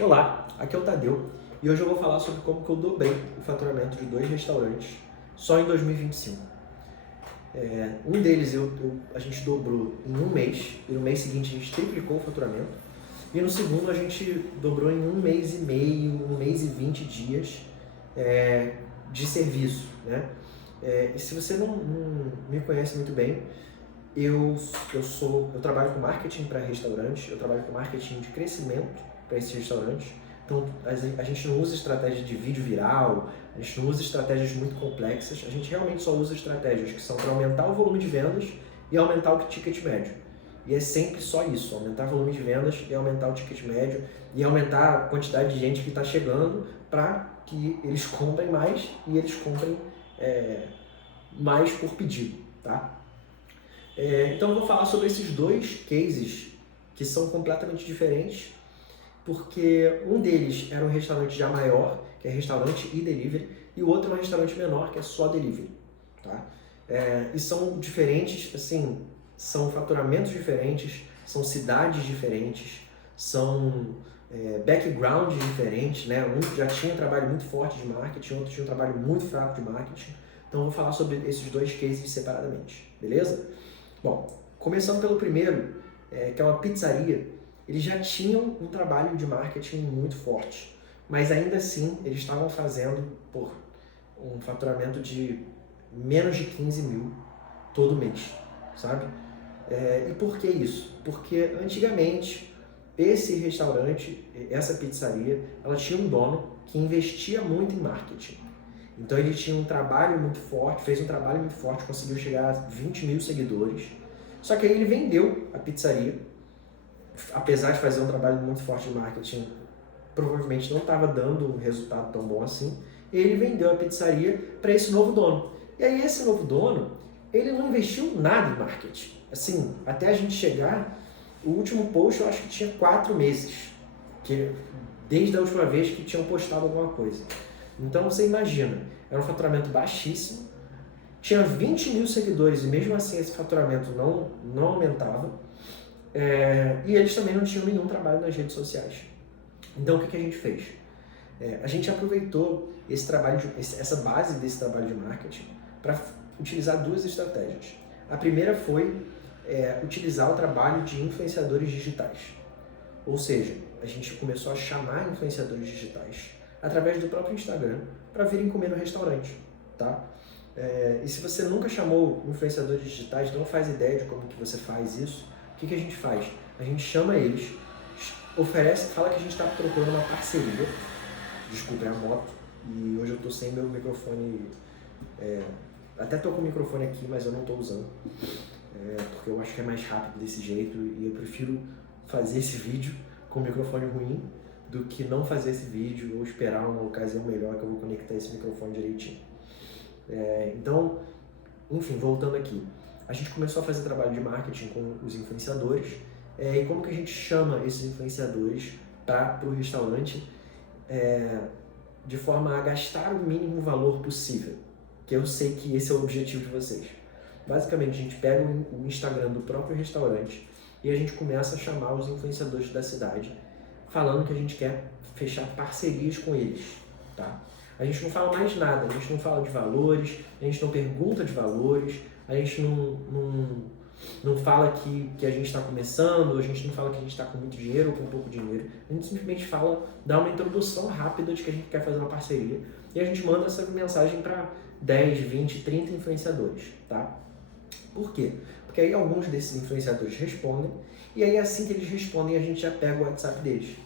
Olá, aqui é o Tadeu e hoje eu vou falar sobre como que eu dobrei o faturamento de dois restaurantes só em 2025. Um deles a gente dobrou em um mês e no mês seguinte a gente triplicou o faturamento e no segundo a gente dobrou em um mês e meio, um mês e 20 dias de serviço, né? E se você não me conhece muito bem, eu trabalho com marketing para restaurantes, eu trabalho com marketing de crescimento para esses restaurantes. Então, a gente não usa estratégia de vídeo viral, a gente não usa estratégias muito complexas, a gente realmente só usa estratégias que são para aumentar o volume de vendas e aumentar o ticket médio. E é sempre só isso, aumentar o volume de vendas e aumentar o ticket médio e aumentar a quantidade de gente que está chegando para que eles comprem mais e eles comprem mais por pedido, tá? Então eu vou falar sobre esses dois cases que são completamente diferentes, porque um deles era um restaurante já maior, que é restaurante e delivery, e o outro é um restaurante menor, que é só delivery, tá? E são diferentes, assim, são faturamentos diferentes, são cidades diferentes, são backgrounds diferentes, né? Um já tinha um trabalho muito forte de marketing, outro tinha um trabalho muito fraco de marketing. Então eu vou falar sobre esses dois cases separadamente, beleza? Bom, começando pelo primeiro, que é uma pizzaria, eles já tinham um trabalho de marketing muito forte, mas ainda assim eles estavam fazendo um faturamento de menos de 15 mil todo mês, sabe? E por que isso? Porque antigamente esse restaurante, essa pizzaria, ela tinha um dono que investia muito em marketing. Então ele tinha um trabalho muito forte, fez um trabalho muito forte, conseguiu chegar a 20 mil seguidores. Só que aí ele vendeu a pizzaria, apesar de fazer um trabalho muito forte de marketing, provavelmente não estava dando um resultado tão bom assim. Ele vendeu a pizzaria para esse novo dono. E aí esse novo dono, ele não investiu nada em marketing. Assim, até a gente chegar, o último post eu acho que tinha 4 meses, desde a última vez que tinham postado alguma coisa. Então você imagina, era um faturamento baixíssimo, tinha 20 mil seguidores e mesmo assim esse faturamento não aumentava, e eles também não tinham nenhum trabalho nas redes sociais. Então o que a gente fez? A gente aproveitou essa base desse trabalho de marketing para utilizar duas estratégias. A primeira foi utilizar o trabalho de influenciadores digitais, ou seja, a gente começou a chamar influenciadores digitais através do próprio Instagram para virem comer no restaurante, tá? E se você nunca chamou influenciadores digitais, não faz ideia de como que você faz isso, o que a gente faz? A gente chama eles, fala que a gente está procurando uma parceria, desculpa, é a moto, e hoje eu estou sem meu microfone, até estou com o microfone aqui, mas eu não estou usando, porque eu acho que é mais rápido desse jeito e eu prefiro fazer esse vídeo com o microfone ruim do que não fazer esse vídeo ou esperar uma ocasião melhor que eu vou conectar esse microfone direitinho. Então, enfim, voltando aqui, a gente começou a fazer trabalho de marketing com os influenciadores, e como que a gente chama esses influenciadores para o restaurante de forma a gastar o mínimo valor possível, que eu sei que esse é o objetivo de vocês. Basicamente, a gente pega o Instagram do próprio restaurante e a gente começa a chamar os influenciadores da cidade, falando que a gente quer fechar parcerias com eles, tá? A gente não fala mais nada, a gente não fala de valores, a gente não pergunta de valores, a gente não fala que a gente está começando, a gente não fala que a gente está com muito dinheiro ou com pouco dinheiro, a gente simplesmente dá uma introdução rápida de que a gente quer fazer uma parceria e a gente manda essa mensagem para 10, 20, 30 influenciadores, tá? Por quê? Porque aí alguns desses influenciadores respondem, e aí assim que eles respondem a gente já pega o WhatsApp deles.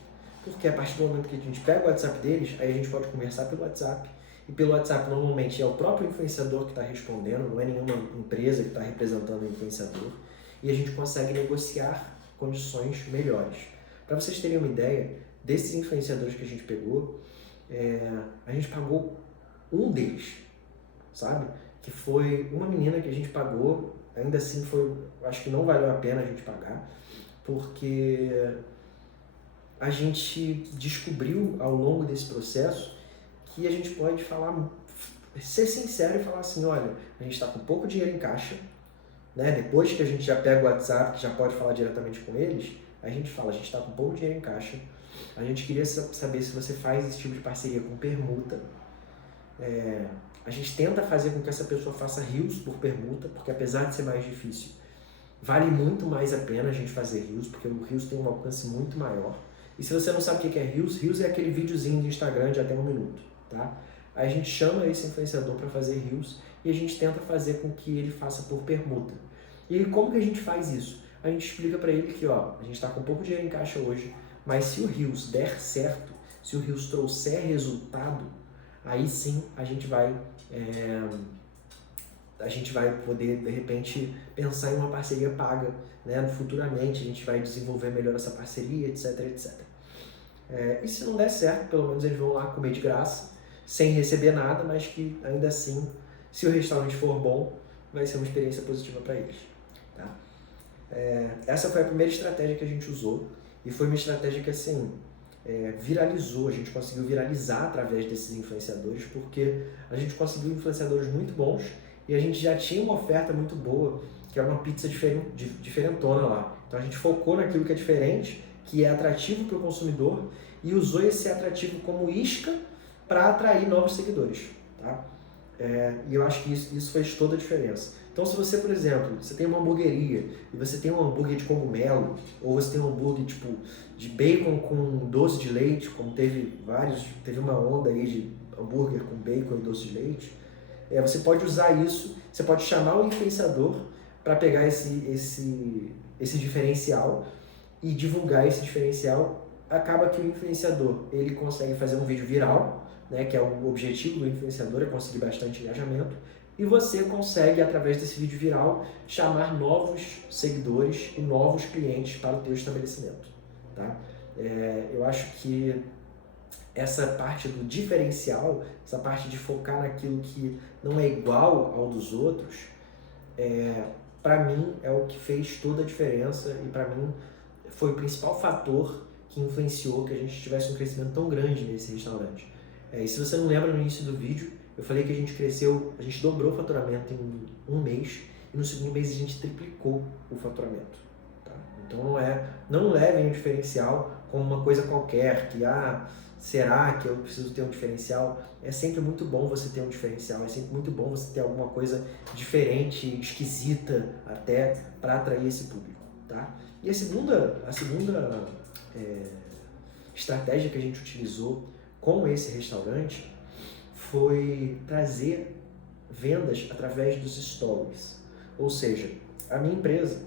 Porque a partir do momento que a gente pega o WhatsApp deles, aí a gente pode conversar pelo WhatsApp, e pelo WhatsApp normalmente é o próprio influenciador que está respondendo, não é nenhuma empresa que está representando o influenciador, e a gente consegue negociar condições melhores. Para vocês terem uma ideia, desses influenciadores que a gente pegou, a gente pagou um deles, sabe? Que foi uma menina que a gente pagou, ainda assim acho que não valeu a pena a gente pagar, porque a gente descobriu ao longo desse processo que a gente pode ser sincero e falar assim, olha, a gente está com pouco dinheiro em caixa, né? Depois que a gente já pega o WhatsApp, que já pode falar diretamente com eles, a gente fala, a gente está com pouco dinheiro em caixa, A gente queria saber se você faz esse tipo de parceria com permuta. A gente tenta fazer com que essa pessoa faça reels por permuta, porque apesar de ser mais difícil, vale muito mais a pena a gente fazer reels, porque o reels tem um alcance muito maior. E se você não sabe o que é reels, reels é aquele videozinho do Instagram de até 1 minuto, tá? Aí a gente chama esse influenciador para fazer reels e a gente tenta fazer com que ele faça por permuta. E aí, como que a gente faz isso? A gente explica para ele que, ó, a gente está com pouco dinheiro em caixa hoje, mas se o reels der certo, se o reels trouxer resultado, aí sim a gente vai poder, de repente, pensar em uma parceria paga, né? Futuramente a gente vai desenvolver melhor essa parceria, etc, etc. E se não der certo, pelo menos eles vão lá comer de graça, sem receber nada, mas que ainda assim, se o restaurante for bom, vai ser uma experiência positiva para eles. Tá? Essa foi a primeira estratégia que a gente usou e foi uma estratégia que assim, viralizou, a gente conseguiu viralizar através desses influenciadores, porque a gente conseguiu influenciadores muito bons e a gente já tinha uma oferta muito boa, que é uma pizza diferentona lá. Então a gente focou naquilo que é diferente, que é atrativo para o consumidor e usou esse atrativo como isca para atrair novos seguidores. Tá? E eu acho que isso fez toda a diferença. Então se você, por exemplo, você tem uma hamburgueria e você tem um hambúrguer de cogumelo, ou você tem um hambúrguer tipo de bacon com doce de leite, como teve uma onda aí de hambúrguer com bacon e doce de leite, você pode usar isso, você pode chamar o influenciador para pegar esse diferencial e divulgar esse diferencial. Acaba que o influenciador ele consegue fazer um vídeo viral, né, que é o objetivo do influenciador, é conseguir bastante engajamento, e você consegue, através desse vídeo viral, chamar novos seguidores e novos clientes para o teu estabelecimento. Tá? Eu acho que essa parte do diferencial, essa parte de focar naquilo que não é igual ao dos outros, para mim é o que fez toda a diferença e para mim foi o principal fator que influenciou que a gente tivesse um crescimento tão grande nesse restaurante. E se você não lembra, no início do vídeo, eu falei que a gente cresceu, a gente dobrou o faturamento em um mês e no segundo mês a gente triplicou o faturamento. Tá? Então não levem o diferencial como uma coisa qualquer, que será que eu preciso ter um diferencial? É sempre muito bom você ter um diferencial, é sempre muito bom você ter alguma coisa diferente, esquisita até, para atrair esse público. Tá? E a segunda estratégia que a gente utilizou com esse restaurante foi trazer vendas através dos stories. Ou seja, a minha empresa,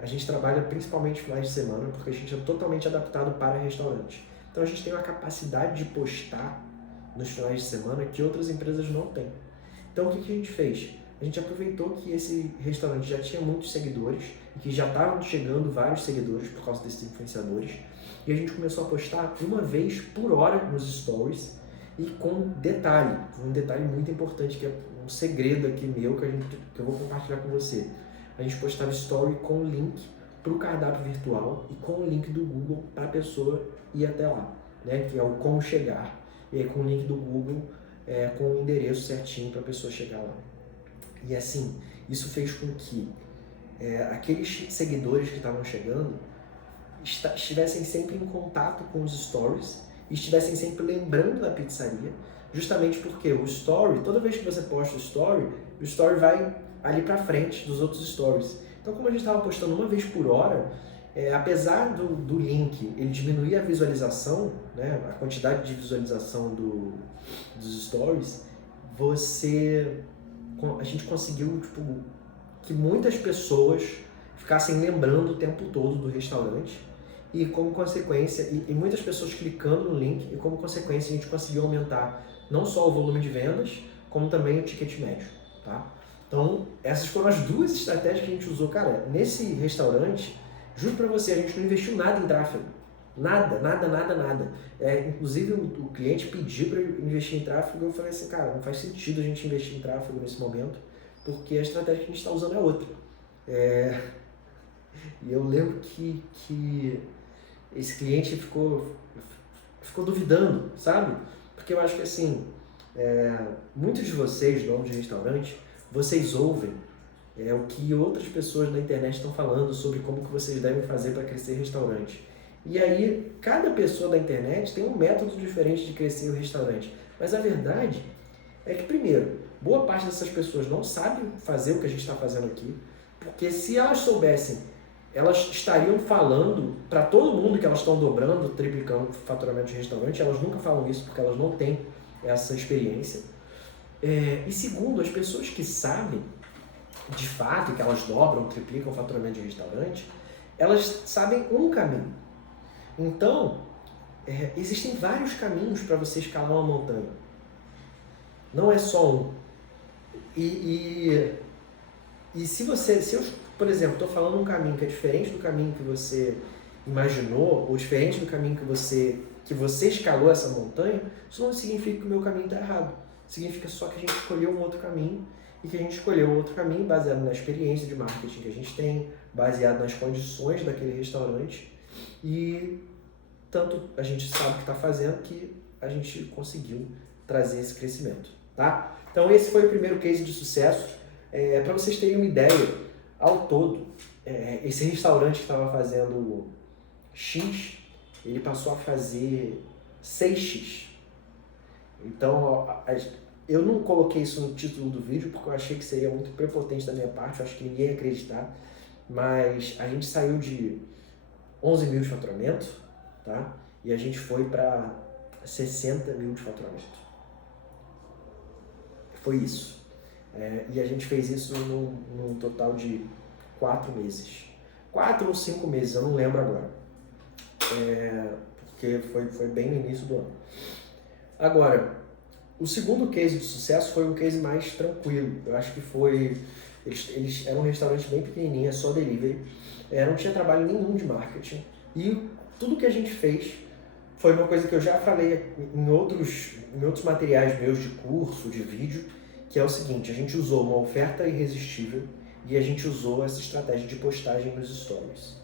a gente trabalha principalmente finais de semana, porque a gente é totalmente adaptado para restaurante. Então a gente tem uma capacidade de postar nos finais de semana que outras empresas não têm. Então o que a gente fez? A gente aproveitou que esse restaurante já tinha muitos seguidores e que já estavam chegando vários seguidores por causa desses influenciadores, e a gente começou a postar uma vez por hora nos stories e com um detalhe muito importante, que é um segredo aqui meu que eu vou compartilhar com você. A gente postava story com o link para o cardápio virtual e com o link do Google para a pessoa ir até lá, né? Que é o como chegar. E aí com o link do Google, com o endereço certinho para a pessoa chegar lá. E assim, isso fez com que aqueles seguidores que estavam chegando estivessem sempre em contato com os stories e estivessem sempre lembrando da pizzaria, justamente porque o story, toda vez que você posta o story vai ali para frente dos outros stories. Então, como a gente estava postando uma vez por hora, apesar do link ele diminuir a visualização, né, a quantidade de visualização dos stories, a gente conseguiu que muitas pessoas ficassem lembrando o tempo todo do restaurante e como consequência, e muitas pessoas clicando no link, e como consequência a gente conseguiu aumentar não só o volume de vendas, como também o ticket médio. Tá? Então, essas foram as duas estratégias que a gente usou. Cara, nesse restaurante, juro pra você, a gente não investiu nada em tráfego. Nada. Inclusive, o cliente pediu para investir em tráfego e eu falei assim, cara, não faz sentido a gente investir em tráfego nesse momento, porque a estratégia que a gente está usando é outra. E eu lembro que esse cliente ficou duvidando, sabe? Porque eu acho que assim, muitos de vocês, donos de restaurante, vocês ouvem o que outras pessoas na internet estão falando sobre como que vocês devem fazer para crescer restaurante. E aí, cada pessoa da internet tem um método diferente de crescer o restaurante. Mas a verdade é que, primeiro, boa parte dessas pessoas não sabe fazer o que a gente está fazendo aqui, porque se elas soubessem, elas estariam falando para todo mundo que elas estão dobrando, triplicando o faturamento de restaurante. Elas nunca falam isso porque elas não têm essa experiência. E segundo, as pessoas que sabem, de fato, que elas dobram, triplicam o faturamento de restaurante, elas sabem um caminho. Então, existem vários caminhos para você escalar uma montanha. Não é só um. E se eu, por exemplo, estou falando um caminho que é diferente do caminho que você imaginou, ou diferente do caminho que você escalou essa montanha, isso não significa que o meu caminho está errado. Significa só que a gente escolheu um outro caminho, e que a gente escolheu um outro caminho baseado na experiência de marketing que a gente tem, baseado nas condições daquele restaurante, e tanto a gente sabe o que está fazendo que a gente conseguiu trazer esse crescimento, tá? Então esse foi o primeiro case de sucesso. Para vocês terem uma ideia, ao todo, esse restaurante que estava fazendo X, ele passou a fazer 6X. Então, eu não coloquei isso no título do vídeo porque eu achei que seria muito prepotente da minha parte, eu acho que ninguém ia acreditar, mas a gente saiu de 11 mil de faturamento, tá? E a gente foi para 60 mil de faturamento. Foi isso. E a gente fez isso num total de 4 meses. 4 ou 5 meses, eu não lembro agora. Porque foi bem no início do ano. Agora, o segundo case de sucesso foi um case mais tranquilo. Eu acho que foi... Eles eram um restaurante bem pequenininho, é só delivery. Não tinha trabalho nenhum de marketing. E tudo que a gente fez foi uma coisa que eu já falei em outros materiais meus de curso, de vídeo, que é o seguinte: a gente usou uma oferta irresistível e a gente usou essa estratégia de postagem nos stories.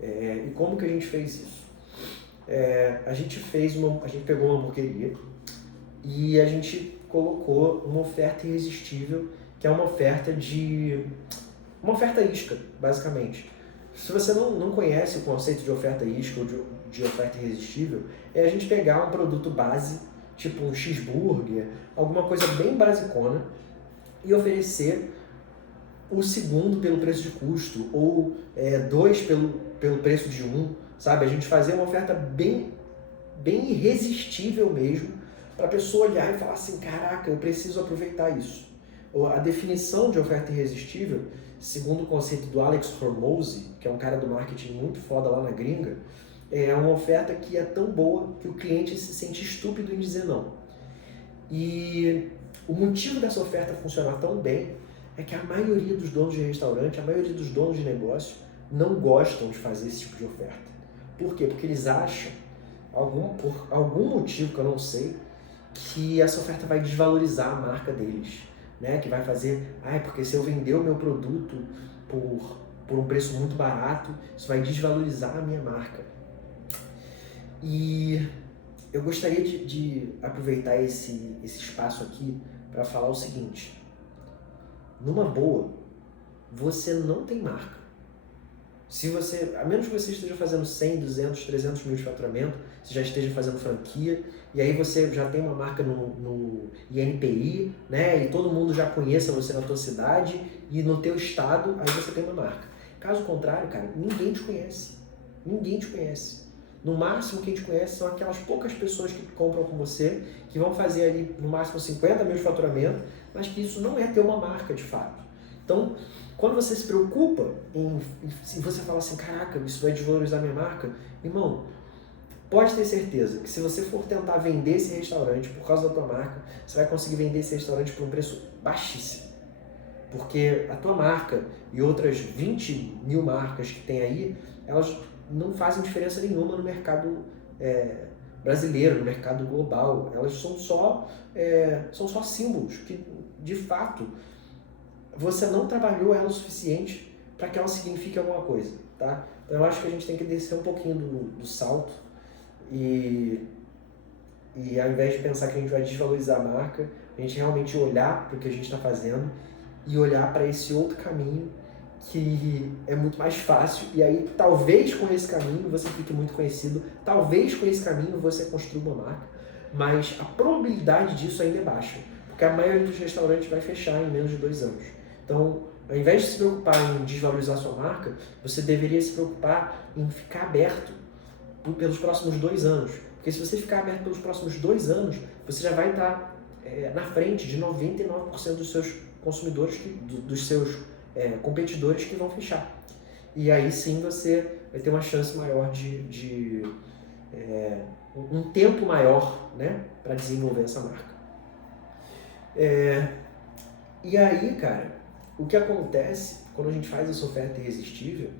E como que a gente fez isso? A gente pegou uma hamburgueria e a gente colocou uma oferta irresistível, que é uma oferta isca, basicamente. Se você não conhece o conceito de oferta isca ou de oferta irresistível, é a gente pegar um produto base, tipo um cheeseburger, alguma coisa bem basicona, e oferecer o segundo pelo preço de custo, ou 2 pelo preço de 1, sabe? A gente fazer uma oferta bem irresistível mesmo, para a pessoa olhar e falar assim: caraca, eu preciso aproveitar isso. A definição de oferta irresistível, segundo o conceito do Alex Hormozi, que é um cara do marketing muito foda lá na gringa, é uma oferta que é tão boa que o cliente se sente estúpido em dizer não. E o motivo dessa oferta funcionar tão bem é que a maioria dos donos de restaurante, a maioria dos donos de negócio, não gostam de fazer esse tipo de oferta. Por quê? Porque eles acham, por algum motivo que eu não sei, que essa oferta vai desvalorizar a marca deles, né? Que vai fazer, porque se eu vender o meu produto por um preço muito barato, isso vai desvalorizar a minha marca. E eu gostaria de aproveitar esse espaço aqui para falar o seguinte: numa boa, você não tem marca. A menos que você esteja fazendo 100, 200, 300 mil de faturamento, você já esteja fazendo franquia, e aí você já tem uma marca no INPI, né? E todo mundo já conheça você na tua cidade e no teu estado, aí você tem uma marca. Caso contrário, cara, ninguém te conhece. Ninguém te conhece. No máximo, quem te conhece são aquelas poucas pessoas que compram com você, que vão fazer ali no máximo 50 mil de faturamento, mas que isso não é ter uma marca de fato. Então, quando você se preocupa se você fala assim: caraca, isso vai desvalorizar minha marca, irmão, pode ter certeza que se você for tentar vender esse restaurante por causa da tua marca, você vai conseguir vender esse restaurante por um preço baixíssimo. Porque a tua marca e outras 20 mil marcas que tem aí, elas não fazem diferença nenhuma no mercado brasileiro, no mercado global. Elas são só símbolos que, de fato, você não trabalhou ela o suficiente para que ela signifique alguma coisa, tá? Então eu acho que a gente tem que descer um pouquinho do salto e ao invés de pensar que a gente vai desvalorizar a marca, a gente realmente olhar para o que a gente está fazendo e olhar para esse outro caminho que é muito mais fácil, e aí talvez com esse caminho você fique muito conhecido, talvez com esse caminho você construa uma marca, mas a probabilidade disso ainda é baixa, porque a maioria dos restaurantes vai fechar em menos de 2 anos. Então, ao invés de se preocupar em desvalorizar sua marca, você deveria se preocupar em ficar aberto pelos próximos 2 anos, porque se você ficar aberto pelos próximos 2 anos, você já vai estar na frente de 99% dos seus consumidores, dos seus competidores que vão fechar. E aí sim você vai ter uma chance maior de um tempo maior, né, para desenvolver essa marca. E aí, cara, o que acontece quando a gente faz essa oferta irresistível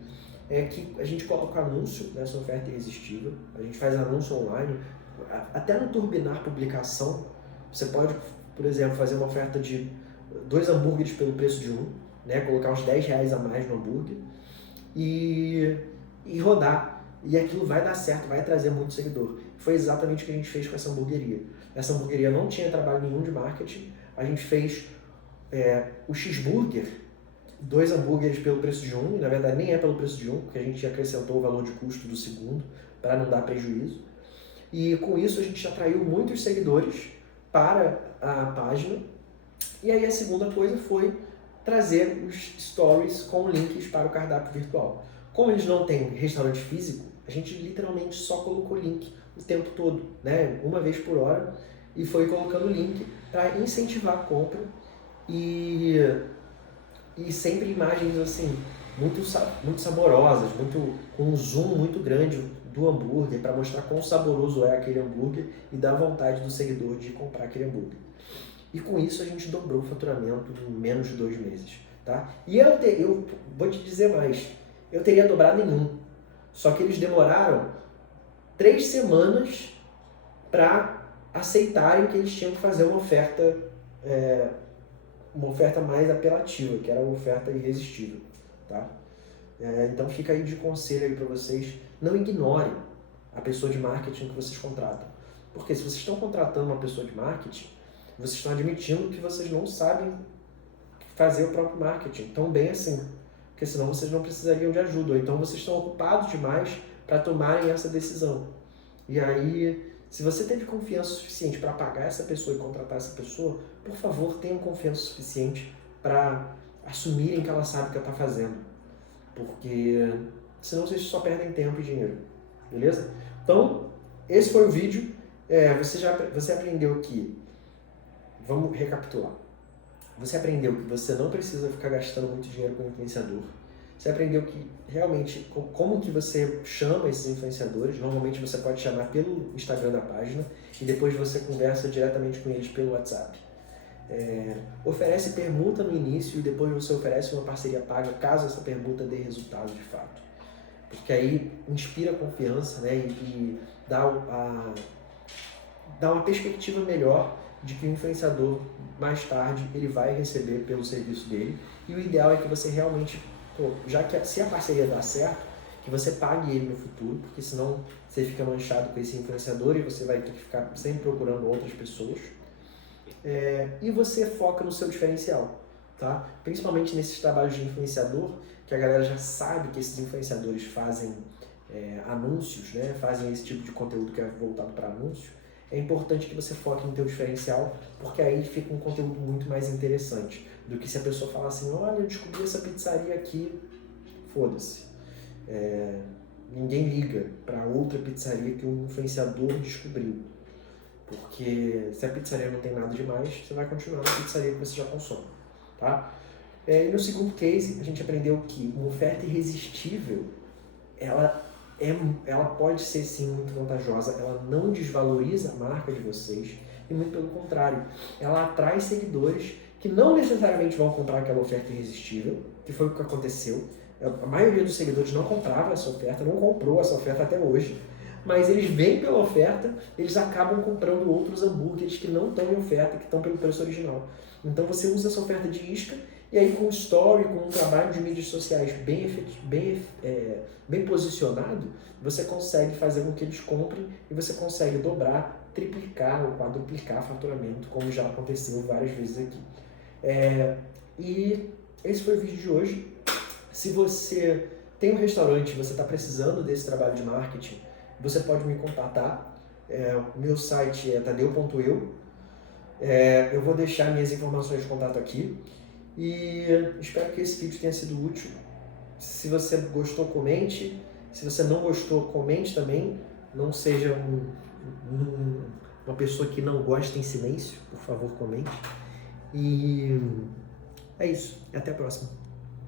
é que a gente coloca anúncio nessa oferta irresistível, a gente faz anúncio online, até no turbinar publicação, você pode, por exemplo, fazer uma oferta de 2 hambúrgueres pelo preço de um, né, colocar uns R$10 a mais no hambúrguer e rodar. E aquilo vai dar certo, vai trazer muito seguidor. Foi exatamente o que a gente fez com essa hamburgueria. Essa hamburgueria não tinha trabalho nenhum de marketing, a gente fez o cheeseburger, 2 hambúrgueres pelo preço de um, e na verdade nem é pelo preço de um, porque a gente acrescentou o valor de custo do segundo, para não dar prejuízo. E com isso a gente atraiu muitos seguidores para a página. E aí a segunda coisa foi trazer os stories com links para o cardápio virtual. Como eles não têm restaurante físico, a gente literalmente só colocou link o tempo todo, né? Uma vez por hora, e foi colocando link para incentivar a compra e sempre imagens assim muito saborosas, com um zoom muito grande do hambúrguer para mostrar quão saboroso é aquele hambúrguer e dar vontade do seguidor de comprar aquele hambúrguer. E com isso a gente dobrou o faturamento em menos de 2 meses, tá? E eu vou te dizer mais, eu teria dobrado em 1, só que eles demoraram 3 semanas para aceitarem que eles tinham que fazer uma oferta mais apelativa, que era uma oferta irresistível, tá? Então fica aí de conselho aí para vocês, não ignorem a pessoa de marketing que vocês contratam, porque se vocês estão contratando uma pessoa de marketing, vocês estão admitindo que vocês não sabem fazer o próprio marketing tão bem assim, porque senão vocês não precisariam de ajuda, ou então vocês estão ocupados demais para tomarem essa decisão. E aí, se você teve confiança suficiente para pagar essa pessoa e contratar essa pessoa, por favor, tenham confiança suficiente para assumirem que ela sabe o que ela está fazendo, porque senão vocês só perdem tempo e dinheiro, beleza? Então, esse foi o vídeo. Você aprendeu que, vamos recapitular, você aprendeu que você não precisa ficar gastando muito dinheiro com influenciador. Você aprendeu que realmente como que você chama esses influenciadores. Normalmente você pode chamar pelo Instagram da página e depois você conversa diretamente com eles pelo WhatsApp. Oferece permuta no início e depois você oferece uma parceria paga caso essa permuta dê resultado de fato. Porque aí inspira confiança, né, e dá uma perspectiva melhor de que o influenciador mais tarde ele vai receber pelo serviço dele. E o ideal é que você realmente, se a parceria dá certo, que você pague ele no futuro, porque senão você fica manchado com esse influenciador e você vai ter que ficar sempre procurando outras pessoas. E você foca no seu diferencial, tá? Principalmente nesses trabalhos de influenciador, que a galera já sabe que esses influenciadores fazem anúncios, né? Fazem esse tipo de conteúdo que é voltado para anúncios. É importante que você foque no teu diferencial, porque aí fica um conteúdo muito mais interessante do que se a pessoa falar assim, olha, eu descobri essa pizzaria aqui, foda-se. Ninguém liga para outra pizzaria que um influenciador descobriu. Porque se a pizzaria não tem nada demais, você vai continuar na pizzaria que você já consome, tá? E no segundo case, a gente aprendeu que uma oferta irresistível, ela pode ser sim muito vantajosa, ela não desvaloriza a marca de vocês, e muito pelo contrário, ela atrai seguidores que não necessariamente vão comprar aquela oferta irresistível, que foi o que aconteceu. A maioria dos seguidores não comprava essa oferta, não comprou essa oferta até hoje, mas eles vêm pela oferta, eles acabam comprando outros hambúrgueres que não estão em oferta, que estão pelo preço original. Então você usa essa oferta de isca, e aí com story, com um trabalho de mídias sociais bem posicionado, você consegue fazer com que eles comprem e você consegue dobrar, triplicar ou quadruplicar faturamento, como já aconteceu várias vezes aqui. E esse foi o vídeo de hoje. Se você tem um restaurante e você está precisando desse trabalho de marketing, você pode me contatar. O meu site é tadeu.eu. Eu vou deixar minhas informações de contato aqui e espero que esse vídeo tenha sido útil. Se você gostou, comente. Se você não gostou, comente também. Não seja uma pessoa que não gosta em silêncio. Por favor, comente. E é isso. Até a próxima.